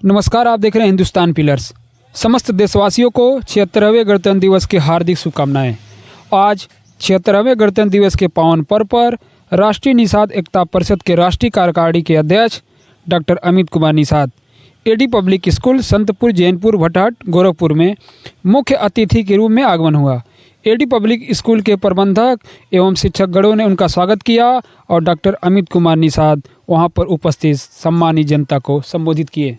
नमस्कार, आप देख रहे हैं हिंदुस्तान पिलर्स। समस्त देशवासियों को 76वें गणतंत्र दिवस की हार्दिक शुभकामनाएं। आज 76वें गणतंत्र दिवस के पावन पर्व पर राष्ट्रीय निषाद एकता परिषद के राष्ट्रीय कार्यकारिणी के अध्यक्ष doctor Amit Kumar Nishad AD public school Santpur Jainpur Bhathat Gorakhpur में मुख्य अतिथि के रूप में आगमन हुआ। एडी पब्लिक स्कूल के प्रबंधक एवं शिक्षकगणों ने उनका स्वागत किया और डॉक्टर अमित कुमार निषाद वहां पर उपस्थित सम्मानित जनता को संबोधित किए।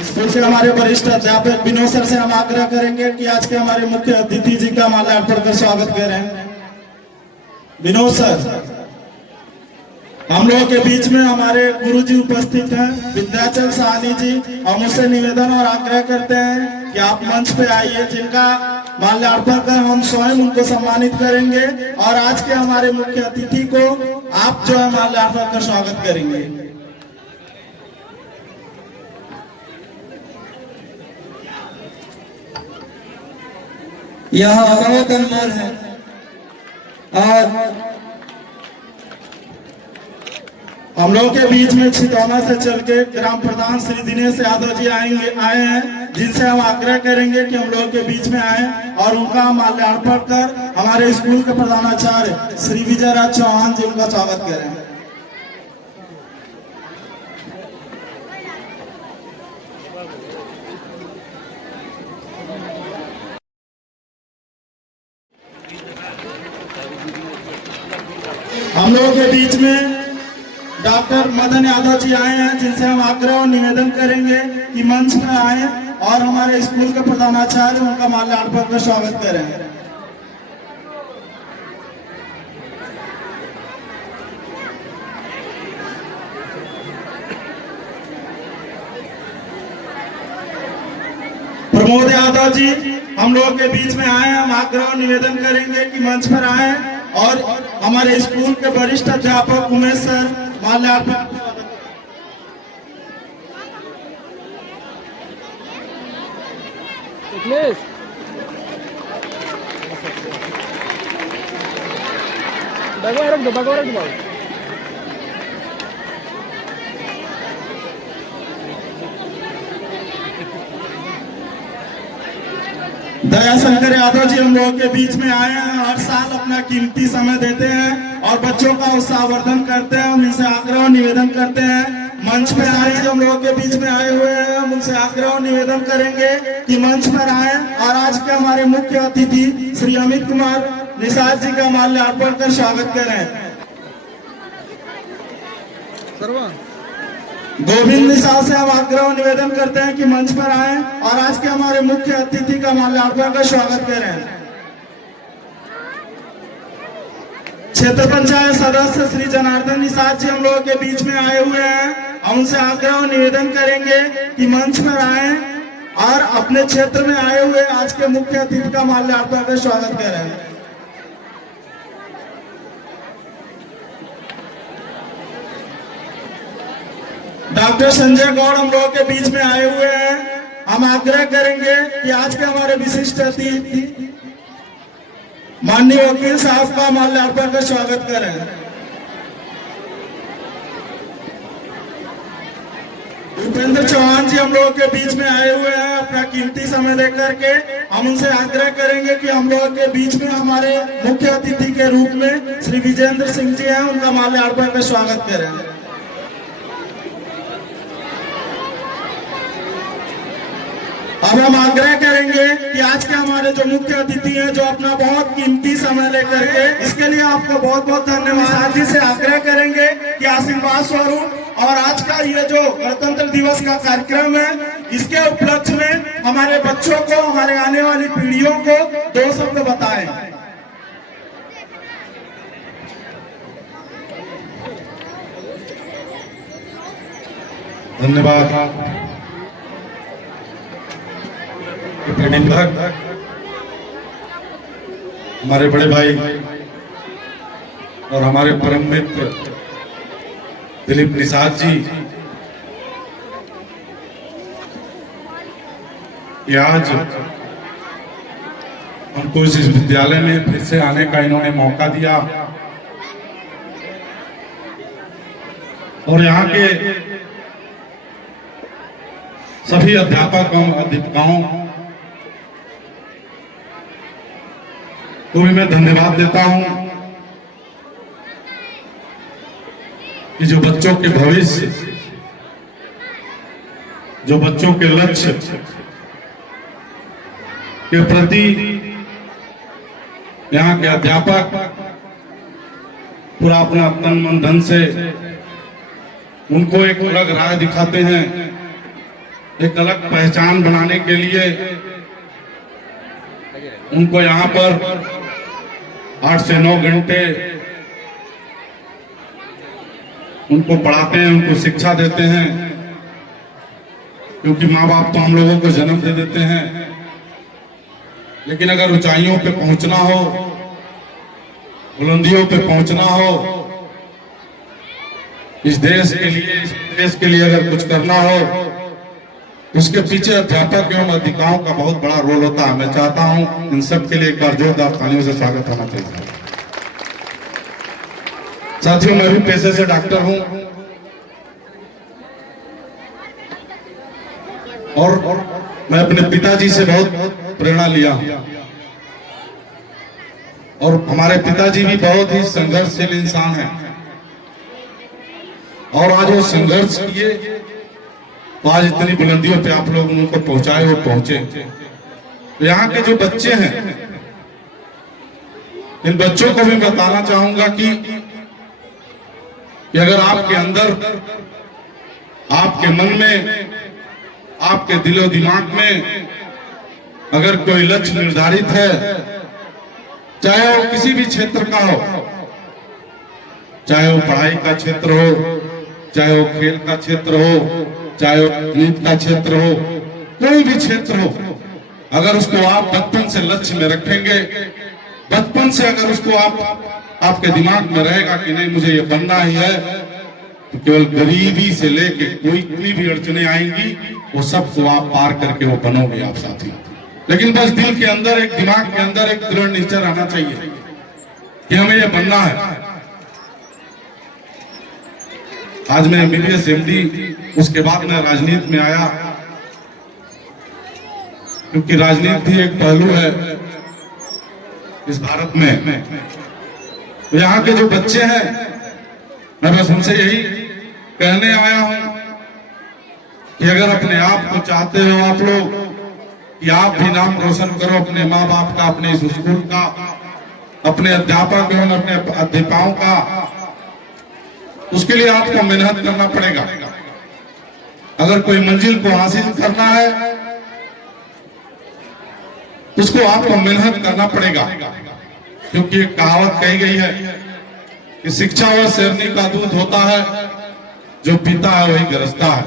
स्कूल से हमारे वरिष्ठ अध्यापक विनोद सर से हम आग्रह करेंगे कि आज के हमारे मुख्य अतिथि जी का माल्यार्पण कर स्वागत करें। विनोद सर, हम लोगों के बीच में हमारे गुरु जी उपस्थित हैं, विद्याचल साहनी जी, और मुझसे निवेदन और आग्रह करते हैं कि आप मंच पे आइए, जिनका माल्यार्पण कर हम स्वयं उनको सम्मानित करेंगे और आज के हमारे मुख्य अतिथि को आप जो है माल्यार्पण कर स्वागत करेंगे। यह बहुत अनमोल है और हम लोगों के बीच में छितौना से चल के ग्राम प्रधान श्री दिनेश यादव जी आए हैं, जिनसे हम आग्रह करेंगे कि हम लोगों के बीच में आए और उनका माल्यार्पण कर हमारे स्कूल के प्रधानाचार्य श्री विजय राज चौहान जी उनका स्वागत करें। हम लोगों के बीच में डॉक्टर मदन यादव जी आए हैं, जिनसे हम आग्रह और निवेदन करेंगे कि मंच में आए और हमारे स्कूल के प्रधानाचार्य उनका माल्यार्पण कर स्वागत करें। प्रमोद यादव जी हम लोगों के बीच में आए, हम आग्रह और निवेदन करेंगे कि मंच पर आए और हमारे स्कूल के वरिष्ठ अध्यापक उमेश सर माल्यार्पण। दया शंकर यादव जी हम लोगों के बीच में आए हैं, हर साल अपना कीमती समय देते हैं और बच्चों का उत्साहवर्धन करते हैं। हम इनसे आग्रह और निवेदन करते हैं मंच पर आए। हम लोगों के बीच में आए हुए हैं, हम उनसे आग्रह और निवेदन करेंगे कि मंच पर आए और आज के हमारे मुख्य अतिथि श्री अमित कुमार निषाद जी का माल्यार्पण कर स्वागत करें। गोविंद निषाद से हम आग्रह और निवेदन करते हैं कि मंच पर आए और आज के हमारे मुख्य अतिथि का माल्यार्पण का स्वागत करें। क्षेत्र पंचायत सदस्य श्री जनार्दन निषाद जी हम लोगों के बीच में आए हुए हैं, हम उनसे आग्रह और निवेदन करेंगे कि मंच पर आए और अपने क्षेत्र में आए हुए आज के मुख्य अतिथि का माल्यार्पण का स्वागत करें। डॉक्टर संजय गौड़ हम लोगों के बीच में आए हुए हैं, हम आग्रह करेंगे कि आज के हमारे विशिष्ट अतिथि माननीय वकील साहब का माल्यार्पण का स्वागत करें। उपेंद्र चौहान जी हम लोगों के बीच में आए हुए हैं, अपना कीमती समय देकर के। हम उनसे आग्रह करेंगे कि हम लोगों के बीच में हमारे मुख्य अतिथि के रूप में श्री विजेंद्र सिंह जी हैं, उनका माल्यार्पण का स्वागत करें। अब हम आग्रह करेंगे कि आज के हमारे जो मुख्य अतिथि हैं, जो अपना बहुत कीमती समय लेकर के, इसके लिए आपको बहुत बहुत धन्यवाद। साथ ही से आग्रह करेंगे कि आशीर्वाद स्वरूप और आज का ये जो गणतंत्र दिवस का कार्यक्रम है, इसके उपलक्ष्य में हमारे बच्चों को, हमारे आने वाली पीढ़ियों को 2 शब्द बताएं। धन्यवाद। प्रबंधक हमारे बड़े भाई और हमारे परम मित्र दिलीप निषाद जी, ये आज हमको इस विद्यालय में फिर से आने का इन्होंने मौका दिया और यहाँ के सभी अध्यापक एवं अध्यापिकाओं को भी मैं धन्यवाद देता हूं कि जो बच्चों के भविष्य, जो बच्चों के लक्ष्य के प्रति यहाँ के अध्यापक पूरा अपना तन मन धन से उनको एक अलग राह दिखाते हैं, एक अलग पहचान बनाने के लिए उनको यहाँ पर 8 से 9 घंटे उनको पढ़ाते हैं, उनको शिक्षा देते हैं, क्योंकि माँ बाप तो हम लोगों को जन्म दे देते हैं, लेकिन अगर ऊंचाइयों पे पहुंचना हो, बुलंदियों पे पहुंचना हो, इस देश के लिए, इस देश के लिए अगर कुछ करना हो, उसके पीछे अध्यापक एवं अधिकारियों का बहुत बड़ा रोल होता है। मैं चाहता हूं इन सब के लिए एक बार जोरदार तालियों से स्वागत होना चाहिए। साथियों, मैं भी पेशे से डॉक्टर हूं और मैं अपने पिताजी से बहुत प्रेरणा लिया और हमारे पिताजी भी बहुत ही संघर्षशील इंसान हैं और आज वो संघर्ष किए तो आज इतनी बुलंदियों पे आप लोग उनको पहुंचाए और पहुंचे। तो यहाँ के जो बच्चे हैं, इन बच्चों को भी बताना चाहूंगा कि अगर आपके अंदर, आपके मन में, आपके दिलो दिमाग में अगर कोई लक्ष्य निर्धारित है, चाहे वो किसी भी क्षेत्र का हो, चाहे वो पढ़ाई का क्षेत्र हो, चाहे वो खेल का क्षेत्र हो, चाहे वो गणित का क्षेत्र हो, कोई भी क्षेत्र हो, अगर उसको आप बचपन से लक्ष्य में रखेंगे, बचपन से अगर उसको आपके दिमाग में रहेगा कि नहीं मुझे ये बनना ही है, तो केवल गरीबी से लेके कोई भी अड़चने आएंगी वो सबको आप पार करके वो बनोगे आप साथी। लेकिन बस दिल के अंदर, एक दिमाग के अंदर एक दृढ़ निश्चय रहना चाहिए कि हमें ये बनना है। आज मैं MBBS MD, उसके बाद मैं राजनीति में आया, क्योंकि राजनीति एक पहलू है इस भारत में। तो यहाँ के जो बच्चे हैं, मैं बस उनसे यही कहने आया हूं कि अगर अपने आप को चाहते हो आप लोग कि आप भी नाम रोशन करो अपने माँ बाप का, अपने इस स्कूल का, अपने अध्यापक एवं अपने अध्यापकों का, उसके लिए आपको मेहनत करना पड़ेगा। अगर कोई मंजिल को हासिल करना है तो उसको आपको मेहनत करना पड़ेगा, क्योंकि एक कहावत कही गई है कि शिक्षा वह शेरनी का दूध होता है जो पीता है वही गरजता है।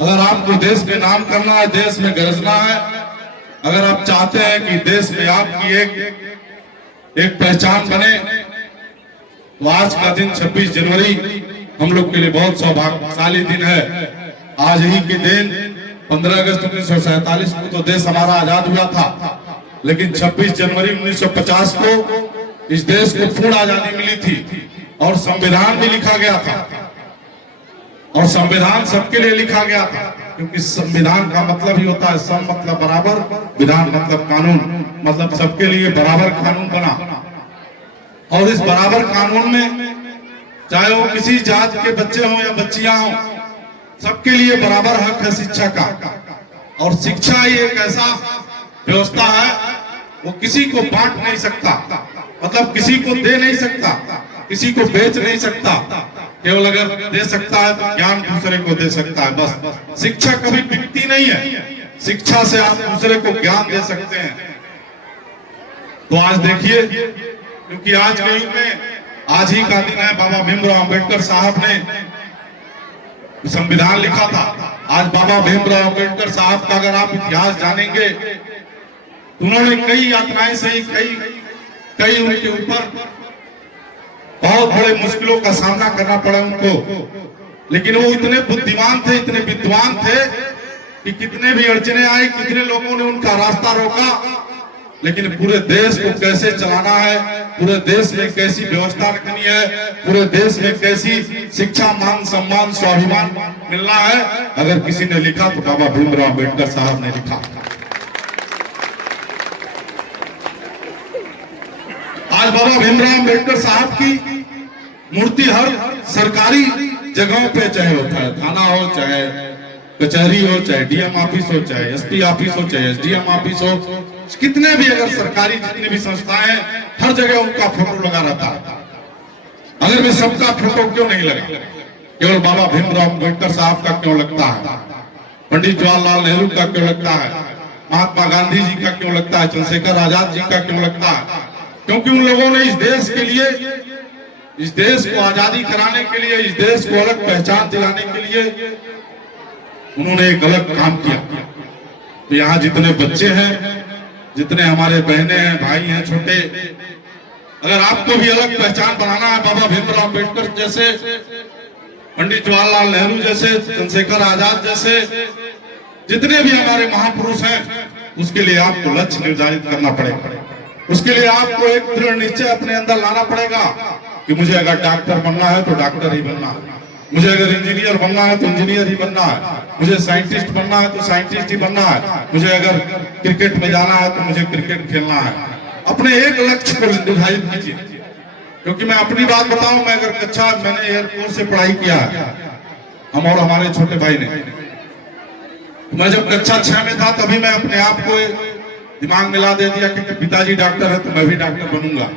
अगर आपको देश में नाम करना है, देश में गरजना है, अगर आप चाहते हैं कि देश में आपकी एक पहचान बने, तो आज का दिन 26 जनवरी हम लोग के लिए बहुत सौभाग्यशाली दिन है। आज ही के दिन 15 अगस्त 1947 को तो देश हमारा आजाद हुआ था, लेकिन 26 जनवरी 1950 को इस देश को पूर्ण आजादी मिली थी और संविधान भी लिखा गया था। और संविधान सबके लिए लिखा गया था, क्योंकि संविधान का मतलब ही होता है सम मतलब बराबर, विधान मतलब कानून, मतलब सबके लिए बराबर कानून बना। और इस बराबर कानून में चाहे वो किसी जात के बच्चे हों या बच्चियां हों, सबके लिए बराबर हक है शिक्षा का। और शिक्षा ही एक ऐसा व्यवस्था है, वो किसी को बांट नहीं सकता, मतलब किसी को दे नहीं सकता, किसी को बेच नहीं सकता, केवल अगर दे सकता है तो ज्ञान दूसरे को दे सकता है। बस शिक्षा कभी बिकती नहीं है, शिक्षा से आप दूसरे को ज्ञान दे सकते हैं। तो आज देखिए, क्योंकि आज के युग में आज ही का दिन है, बाबा भीमराव अंबेडकर साहब ने संविधान लिखा था। आज बाबा भीमराव अंबेडकर साहब का अगर आप इतिहास जानेंगे, उन्होंने कई यातनाएं सही, कई उनके ऊपर बहुत बड़े मुश्किलों का सामना करना पड़ा उनको, लेकिन वो इतने बुद्धिमान थे, इतने विद्वान थे कि कितने भी अड़चने आए, कितने लोगों ने उनका रास्ता रोका, लेकिन पूरे देश को कैसे चलाना है, पूरे देश में कैसी व्यवस्था रखनी है, पूरे देश में कैसी शिक्षा, मान सम्मान, स्वाभिमान मिलना है, अगर किसी ने लिखा तो बाबा भीमराव अम्बेडकर साहब ने लिखा। आज बाबा भीमराव अम्बेडकर साहब की मूर्ति हर सरकारी जगहों पे, चाहे वो थाना हो, चाहे कचहरी हो, चाहे डीएम ऑफिस हो, चाहे एसपी ऑफिस हो, चाहे एसडीएम ऑफिस हो, कितने भी अगर सरकारी जितने भी संस्थाएं हैं, हर जगह उनका फोटो लगा रहता है। अगर मैं सबका फोटो क्यों नहीं लगा, केवल बाबा भीमराव अम्बेडकर साहब का क्यों लगता है, पंडित जवाहरलाल नेहरू का क्यों लगता है, महात्मा गांधी जी का क्यों लगता है, चंद्रशेखर आजाद जी का क्यों लगता है? क्योंकि उन लोगों ने इस देश के लिए, इस देश को आजादी कराने के लिए, इस देश को अलग पहचान दिलाने के लिए उन्होंने एक अलग काम किया। तो यहाँ जितने बच्चे हैं, जितने हमारे बहनें हैं, भाई हैं छोटे, अगर आपको भी अलग पहचान बनाना है, बाबा भीमराव अम्बेडकर जैसे, पंडित जवाहरलाल नेहरू जैसे, चंद्रशेखर आजाद जैसे जितने भी हमारे महापुरुष हैं, उसके लिए आपको लक्ष्य निर्धारित करना पड़ेगा। उसके लिए आपको एक दृढ़ निश्चय अपने अंदर लाना पड़ेगा कि मुझे अगर डॉक्टर बनना है तो डॉक्टर ही बनना है, मुझे अगर इंजीनियर बनना है तो इंजीनियर ही बनना है, मुझे साइंटिस्ट बनना है तो साइंटिस्ट ही बनना है, मुझे अगर क्रिकेट में जाना है तो मुझे क्रिकेट खेलना है। अपने एक लक्ष्य को निर्धारित कीजिए। क्योंकि मैं अपनी बात बताऊं, मैं अगर मैंने एयरफोर्स से पढ़ाई किया है, हम और हमारे छोटे भाई ने। मैं जब कक्षा 6 में था तभी मैं अपने आप को दिमाग में ला दे दिया कि पिताजी डॉक्टर है तो मैं भी डॉक्टर बनूंगा,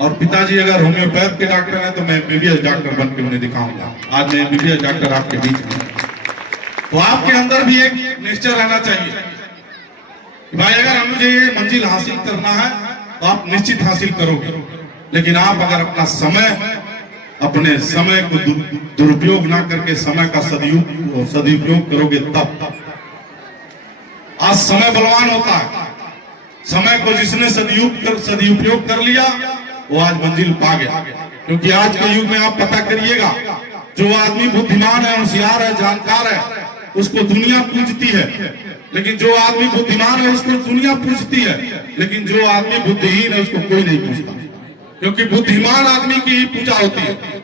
और पिताजी अगर होम्योपैथ के डॉक्टर हैं तो मैं एमबीबीएस डॉक्टर बन के उन्हें दिखाऊंगा। आज मैं एमबीबीएस डॉक्टर आपके बीच में। तो आपके अंदर भी एक निश्चय रहना चाहिए कि भाई अगर मुझे ये मंजिल हासिल करना है तो आप निश्चित हासिल करोगे, लेकिन आप अगर अपना अपने समय को दुरुपयोग ना करके समय का सदुपयोग करोगे तब। आज समय बलवान होता है, समय को जिसने सदुपयोग कर लिया वो आज मंजिल पा गया। क्योंकि आज के युग में आप पता करिएगा, जो आदमी बुद्धिमान है, होशियार है, जानकार है, उसको दुनिया पूजती है, लेकिन जो आदमी बुद्धिमान है उसको दुनिया पूजती है, लेकिन जो आदमी बुद्धिहीन है उसको कोई नहीं पूजता। क्योंकि बुद्धिमान आदमी की ही पूजा होती है।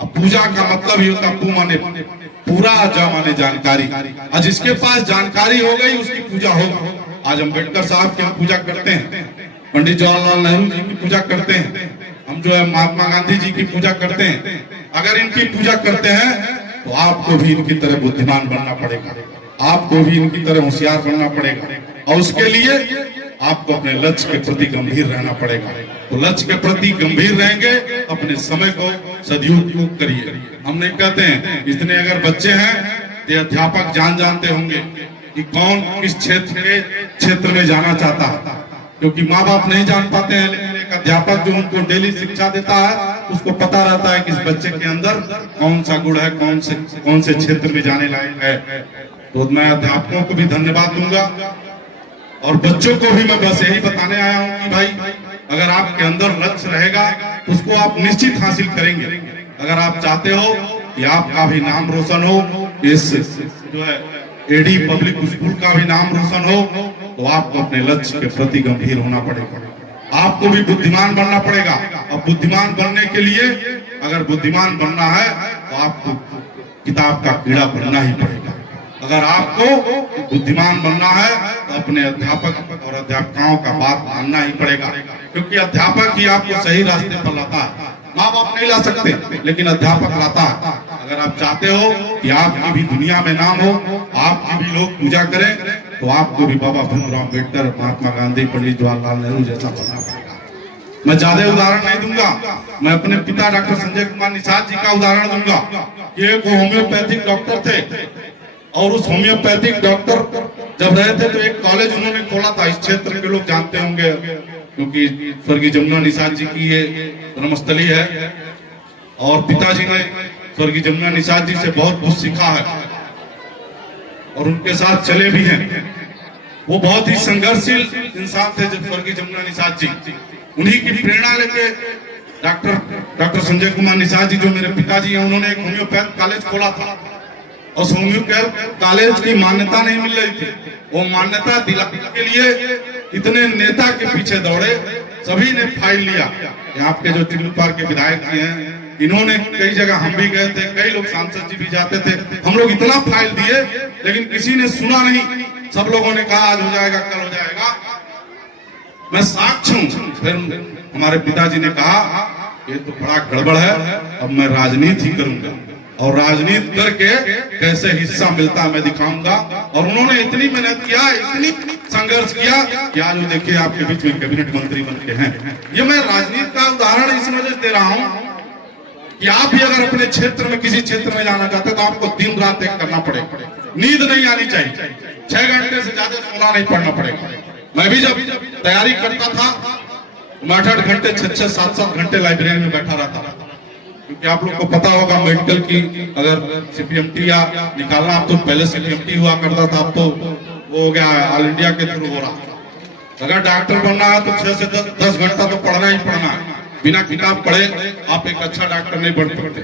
अब पूजा का मतलब ही होता पू माने पूरा, जा माने जानकारी। आज जिसके पास जानकारी हो गई उसकी पूजा होगी। आज अम्बेडकर साहब की हम पूजा करते हैं, पंडित जवाहरलाल नेहरू जी की पूजा करते हैं, हम जो है महात्मा गांधी जी की पूजा करते हैं। अगर इनकी पूजा करते हैं तो आपको भी इनकी तरह बुद्धिमान बनना पड़ेगा, आपको भी इनकी तरह होशियार बनना पड़ेगा, और उसके लिए आपको अपने लक्ष्य के प्रति गंभीर रहना पड़ेगा। तो लक्ष्य के प्रति गंभीर रहेंगे, अपने समय को सदुपयोग करिए। हम नहीं कहते हैं, इतने अगर बच्चे हैं तो अध्यापक जानते होंगे कि कौन किस क्षेत्र में जाना चाहता है, क्योंकि माँ बाप नहीं जान पाते हैं, लेकिन एक अध्यापक जो उनको डेली शिक्षा देता है उसको पता रहता है कि इस बच्चे के अंदर कौन सा गुण है, कौन से क्षेत्र में जाने लायक है। तो मैं अध्यापकों को भी धन्यवाद दूंगा, और बच्चों को भी मैं बस यही बताने आया हूँ कि भाई अगर आपके अंदर लक्ष्य रहेगा उसको आप निश्चित हासिल करेंगे। अगर आप चाहते हो कि आपका भी नाम रोशन हो, इस जो है एडी पब्लिक स्कूल का भी नाम रोशन हो, तो आपको अपने लक्ष्य के प्रति गंभीर होना पड़ेगा, आपको भी बुद्धिमान बनना पड़ेगा। अब बुद्धिमान बनने के लिए, अगर बुद्धिमान बनना है तो आपको किताब का कीड़ा बनना ही पड़ेगा। अगर आपको बुद्धिमान बनना है तो अपने अध्यापक और अध्यापिकाओं का बात मानना ही पड़ेगा, क्योंकि अध्यापक ही आपको सही रास्ते पर लाता है। माँ बाप नहीं ला सकते, लेकिन अध्यापक लाता है। अगर आप चाहते हो कि आपकी भी दुनिया में नाम हो, आपकी भी लोग पूजा करें, तो आपको भी बाबा भीमराव अम्बेडकर, महात्मा गांधी, पंडित जवाहरलाल नेहरू जैसा बनना पड़ेगा। मैं ज्यादा उदाहरण नहीं दूंगा, मैं अपने पिता डॉक्टर संजय कुमार निषाद जी का उदाहरण दूंगा। ये एक होम्योपैथिक डॉक्टर थे, और उस होम्योपैथिक डॉक्टर जब रहे थे तो एक कॉलेज उन्होंने खोला था। इस क्षेत्र के लोग जानते होंगे, क्योंकि स्वर्गीय जमुना निषाद जी की ये जन्मस्थली है, और पिताजी ने स्वर्गीय जमुना निषाद जी से बहुत कुछ सीखा है और उनके साथ चले भी हैं। वो बहुत ही संघर्षशील इंसान थे जब स्वर्गीय जमुना निषाद जी। उन्हीं की प्रेरणा लेके डॉक्टर संजय कुमार निषाद जी जो मेरे पिताजी हैं, उन्होंने एक होम्योपैथ कॉलेज खोला था। और होम्योपैथ कॉलेज की मान्यता नहीं मिल रही थी, वो मान्यता दिलाने के लिए इतने नेता के पीछे दौड़े, सभी ने फाइल लिया। आपके जो चिल्लूपार के विधायक जी हैं, इन्होंने कई जगह, हम भी गए थे, कई लोग सांसद जी भी जाते थे, हम लोग इतना फाइल दिए लेकिन किसी ने सुना नहीं। सब लोगों ने कहा आज हो जाएगा, कल हो जाएगा। मैं साक्ष्य हूं। फिर हमारे पिताजी ने कहा ये तो बड़ा गड़बड़ है, अब मैं राजनीति करूंगा और राजनीति करके कैसे हिस्सा मिलता मैं दिखाऊंगा। और उन्होंने इतनी मेहनत किया, इतनी संघर्ष किया कि आज देखिए आपके बीच में कैबिनेट मंत्री बन के हैं। ये मैं राजनीति का उदाहरण इस वजह से दे रहा हूं कि आप भी अगर अपने क्षेत्र में, किसी क्षेत्र में जाना चाहते तो आपको दिन रात एक करना पड़ेगा, नींद नहीं आनी चाहिए, 6 घंटे से ज्यादा सोना नहीं पड़ना पड़ेगा। मैं भी जब तैयारी करता था, मैं 8-8 घंटे, 6-6, 7-7 घंटे लाइब्रेरी में बैठा रहता था। क्योंकि आप लोग को पता होगा मेडिकल की अगर CPMT या निकालना, आप तो पहले CPMT हुआ करता था, अब तो वो हो गया ऑल इंडिया के थ्रू हो रहा। अगर डॉक्टर बनना है तो 6 से 10 घंटा तो पढ़ना ही पढ़ना है। बिना किताब पढ़े आप एक अच्छा डॉक्टर नहीं बन सकते।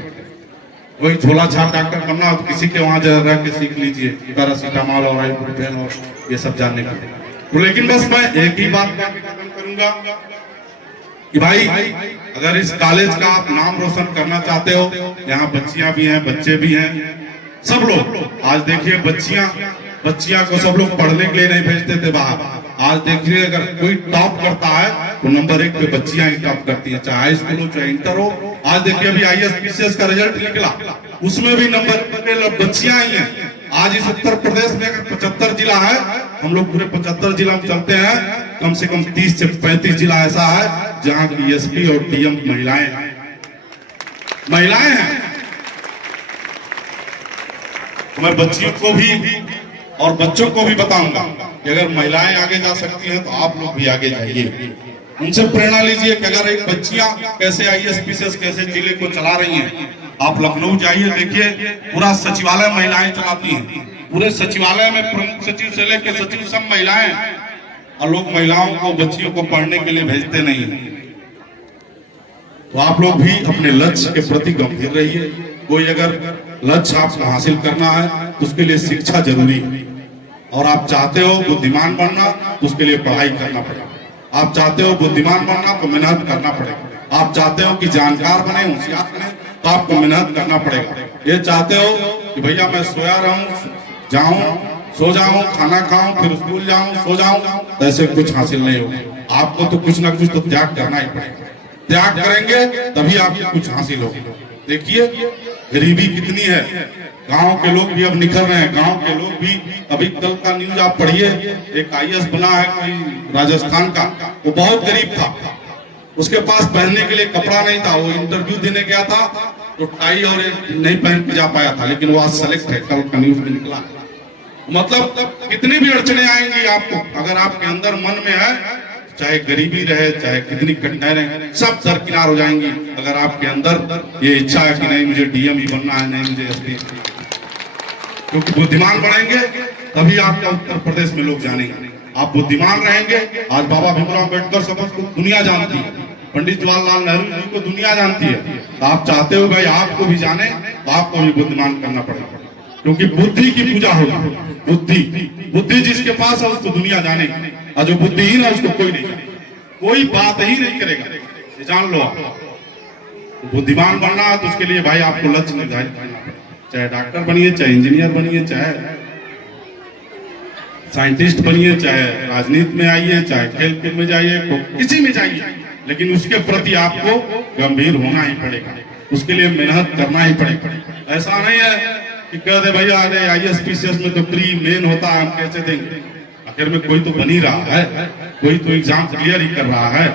वही झोला छाप डॉक्टर बनना हो तो किसी के वहां रह के सीख लीजिए पैरासीटामॉल और आइबुप्रोफेन और ये सब जानने के लिए। तो लेकिन बस मैं एक ही बात खत्म करूंगा कि भाई अगर इस कॉलेज का आप नाम रोशन करना चाहते हो, यहाँ बच्चियां भी हैं, बच्चे भी हैं, सब लोग। आज देखिए बच्चियां को सब लोग पढ़ने के लिए नहीं भेजते थे बाहर। आज देखिए अगर कोई टॉप करता है तो नंबर 1 पे बच्चियां ही टॉप करती हैं, चाहे हाई स्कूल हो चाहे इंटर हो। आज देखिए अभी IAS PCS का रिजल्ट निकला, उसमें भी नंबर पे बच्चियां ही हैं। आज इस उत्तर प्रदेश में 75 जिला है, हम लोग पूरे 75 जिला में चलते हैं, कम से कम 30 से 35 जिला ऐसा है जहां की SP और DM महिलाएं हैं। मैं बच्चियों को भी और बच्चों को भी बताऊंगा कि अगर महिलाएं आगे जा सकती हैं तो आप लोग भी आगे जाइए, उनसे प्रेरणा लीजिए कि अगर एक बच्चियां कैसे IAS PCS कैसे जिले को चला रही हैं। आप लखनऊ जाइए, देखिए पूरा सचिवालय महिलाएं चलाती हैं, पूरे सचिवालय में प्रमुख सचिव से लेकर सचिव सब महिलाएं, और लोग महिलाओं को, बच्चियों को पढ़ने के लिए भेजते नहीं। तो आप लोग भी अपने लक्ष्य के प्रति गंभीर रहिए। कोई अगर लक्ष्य आपको हासिल करना है तो उसके लिए शिक्षा जरूरी है, और आप चाहते हो बुद्धिमान बनना तो उसके लिए पढ़ाई करना पड़ेगा। आप चाहते हो बुद्धिमान बनना तो मेहनत करना पड़ेगा। आप चाहते हो कि जानकार बने, होशियार बने, तो आपको मेहनत करना पड़ेगा। ये चाहते हो कि भैया मैं सोया रहूं, जाऊं, सो जाऊं, खाना खाऊं, फिर स्कूल जाऊं, सो जाऊं, तो ऐसे कुछ हासिल नहीं होगा। आपको तो कुछ ना कुछ तो त्याग करना ही पड़ेगा। त्याग करेंगे तभी आपको कुछ हासिल होगा। देखिए गरीबी कितनी है, गांव के लोग भी अब निखर रहे हैं। गांव के लोग भी, अभी कल का न्यूज आप पढ़िए, एक IAS बना है कोई राजस्थान का, वो बहुत गरीब था, उसके पास पहनने के लिए कपड़ा नहीं था। वो इंटरव्यू देने गया था तो टाई और नहीं पहन के जा पाया था, लेकिन वो आज सेलेक्ट है, कल का न्यूज में निकला। मतलब कितनी भी अड़चने आएंगी आपको, अगर आपके अंदर मन में है, चाहे गरीबी रहे, चाहे कितनी कठिनाई रहे, सब दरकिनार हो जाएंगी अगर आपके अंदर ये इच्छा है कि नहीं मुझे DM ही बनना है, नहीं मुझे SP। क्योंकि बुद्धिमान बढ़ेंगे तभी आपका उत्तर प्रदेश में लोग जानेंगे। आप बुद्धिमान रहेंगे, आज बाबा भीमराव अम्बेडकर सबको दुनिया जानती है, पंडित जवाहरलाल नेहरू जी को दुनिया जानती है। तो आप चाहते हो भाई आपको भी जाने, तो आपको भी बुद्धिमान करना पड़ेगा, क्योंकि बुद्धि की पूजा होगी। बुद्धि जिसके पास है उसको दुनिया जानेगी, और जो बुद्धिहीन है उसको कोई नहीं जानेगा, कोई बात ही नहीं करेगा। ये जान लो आप। तो बुद्धिमान बनना है तो उसके लिए भाई आपको लक्ष्य निर्धारित करना पड़ेगा। चाहे डॉक्टर बनिए, चाहे इंजीनियर बनिए, चाहे साइंटिस्ट बनिए, चाहे राजनीति में आइए, चाहे खेल कूद में जाइए, किसी में जाइए, लेकिन उसके प्रति आपको गंभीर होना ही पड़ेगा, उसके लिए मेहनत करना ही पड़ेगा। ऐसा नहीं है कि कह दे भैया अरे IAS PCS में तो प्री मेन होता है, हम कैसे देंगे। आखिर में कोई तो बन ही रहा है, कोई तो एग्जाम क्लियर ही कर रहा है,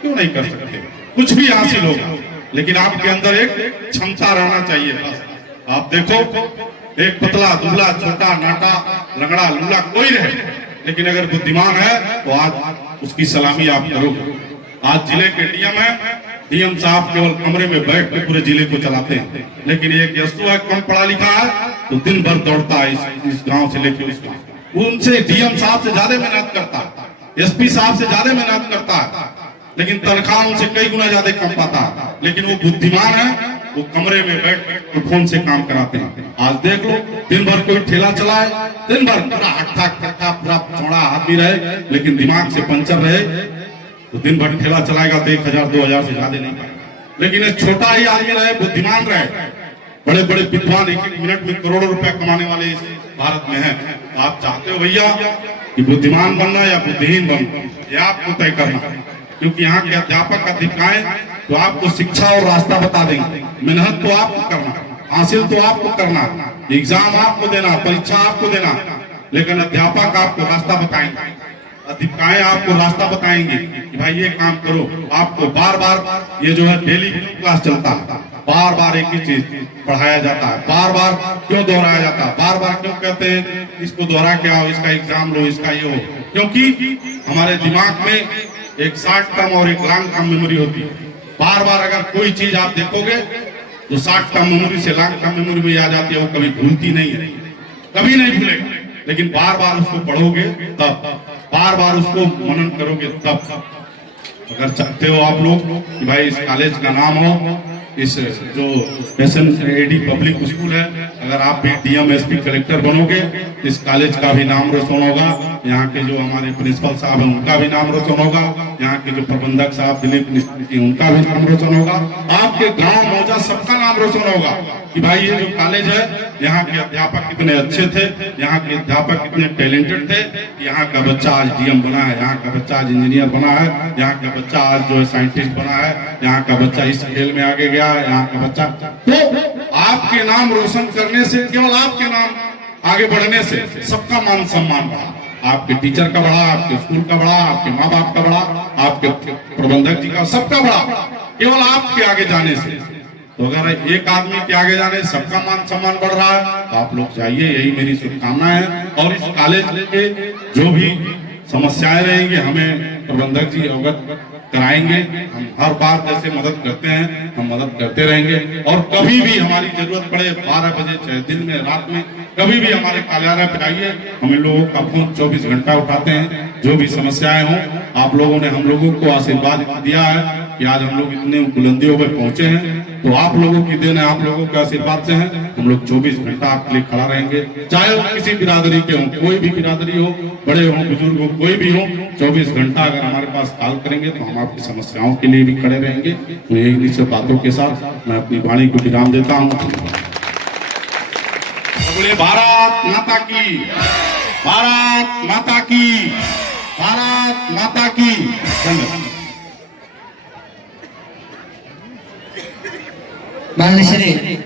क्यों नहीं कर सकते। कुछ भी हासिल होगा, लेकिन आपके अंदर एक क्षमता रहना चाहिए। बस आप देखो, एक पतला दुबला छोटा नाटा लंगड़ा लूला कोई रहे, लेकिन अगर बुद्धिमान है तो आज उसकी सलामी आप करोगे। आज जिले के DM है, DM साहब केवल कमरे में बैठ के पूरे जिले को चलाते हैं, लेकिन एक यस्सु है कम पढ़ा लिखा है तो दिन भर दौड़ता है इस गांव से लेके उस गांव। उनसे DM साहब से ज्यादा मेहनत करता है, SP साहब से ज्यादा मेहनत करता है, लेकिन तनख्वाह उनसे कई गुना ज्यादा कम पाता है। लेकिन वो बुद्धिमान है, वो कमरे में बैठ के फोन से काम कराते हैं। आज देख लो, दिन भर कोई ठेला चलाए, दिन भर पूरा हट्ठा कट्टा पूरा चौड़ा आदमी रहे, लेकिन दिमाग से पंचर रहे, तो दिन भर ठेला चलाएगा तो 1000-2000 से ज्यादा नहीं पाएगा। लेकिन एक छोटा ही आदमी रहे, बुद्धिमान रहे, बड़े बड़े विद्वान 1-1 मिनट में करोड़ों रुपया कमाने वाले इस भारत में हैं। तो आप चाहते हो भैया कि बुद्धिमान बनना या बुद्धिहीन बनना, ये आपको तय करना, क्योंकि यहाँ के अध्यापक अध्यापिकाएं तो आपको शिक्षा और रास्ता बता देंगे। मेहनत तो आपको करना, हासिल तो आपको करना, एग्जाम आपको देना, परीक्षा आपको देना, लेकिन अध्यापक आपको रास्ता बताएंगे, अध्यापिकाएं आपको रास्ता बताएंगे कि भाई ये काम करो। आपको बार बार ये जो है डेली क्लास चलता है, बार बार एक ही चीज पढ़ाया जाता है, बार बार क्यों दोहराया जाता है, बार बार क्यों कहते हैं इसको दोहरा के आओ, इसका एग्जाम लो, इसका ये हो, क्योंकि हमारे दिमाग में एक शॉर्ट टर्म और एक लॉन्ग टर्म मेमोरी होती है। बार बार अगर कोई चीज आप देखोगे तो शॉर्ट टर्म मेमोरी से लॉन्ग टर्म मेमोरी में आ जाती है, वो कभी भूलती नहीं है, कभी नहीं भूलेगा। लेकिन बार बार उसको पढ़ोगे तब, बार बार उसको मनन करोगे तब। अगर चाहते हो आप लोग कि भाई इस कॉलेज का नाम हो, इस जो SNAD पब्लिक स्कूल है, अगर आप भी DM SP कलेक्टर बनोगे, इस कॉलेज का भी नाम रोशन होगा, यहाँ के जो हमारे प्रिंसिपल साहब हैं उनका भी नाम रोशन होगा, यहाँ के जो प्रबंधक साहब दिलीप मिस्त्री उनका भी नाम रोशन होगा, आपके गांव मौजा सबका नाम रोशन होगा कि भाई ये जो कॉलेज है, यहाँ के अध्यापक कितने अच्छे थे, यहाँ के अध्यापक कितने टैलेंटेड थे, यहाँ का बच्चा आज DM बना है, यहाँ का बच्चा आज इंजीनियर बना है, यहाँ का बच्चा आज जो है साइंटिस्ट बना है, यहाँ का बच्चा इस खेल में आगे गया है, यहाँ का बच्चा। तो आपके नाम रोशन करने से, केवल आपके नाम आगे बढ़ने से सबका मान सम्मान बढ़ा, आपके टीचर का बढ़ा, आपके स्कूल का बढ़ा, आपके माँ बाप का बढ़ा, आपके प्रबंधक जी का, सबका बढ़ा, केवल आपके आगे जाने से। तो अगर एक आदमी के आगे जाने सबका मान सम्मान बढ़ रहा है तो आप लोग चाहिए, यही मेरी शुभकामना है। और इस कॉलेज के जो भी समस्याएं रहेंगी हमें प्रबंधक जी अवगत कराएंगे, हम हर बार जैसे मदद करते हैं हम मदद करते रहेंगे। और कभी भी हमारी जरूरत पड़े 12 बजे चाहे दिन में रात में, कभी भी हमारे कार्यालय पे आइए, हम इन लोगों का फोन 24 घंटा उठाते हैं। जो भी समस्याएं हों, आप लोगों ने हम लोगों को आशीर्वाद दिया है कि आज हम लोग इतने बुलंदियों पर पहुंचे हैं, तो आप लोगों की देन है, आप लोगों के आशीर्वाद से हैं। हम लोग 24 घंटा आपके लिए खड़ा रहेंगे, चाहे वो किसी बिरादरी के हों, कोई भी बिरादरी हो, बड़े हो बुजुर्ग हो, कोई भी हो, 24 घंटा अगर हमारे पास कॉल करेंगे तो हम आपकी समस्याओं के लिए भी खड़े रहेंगे। तो यही सब बातों के साथ मैं अपनी वाणी को विराम देता हूँ। बोले भारत माता की, भारत माता की, भारत माता की। धन्यवाद। माननीय श्री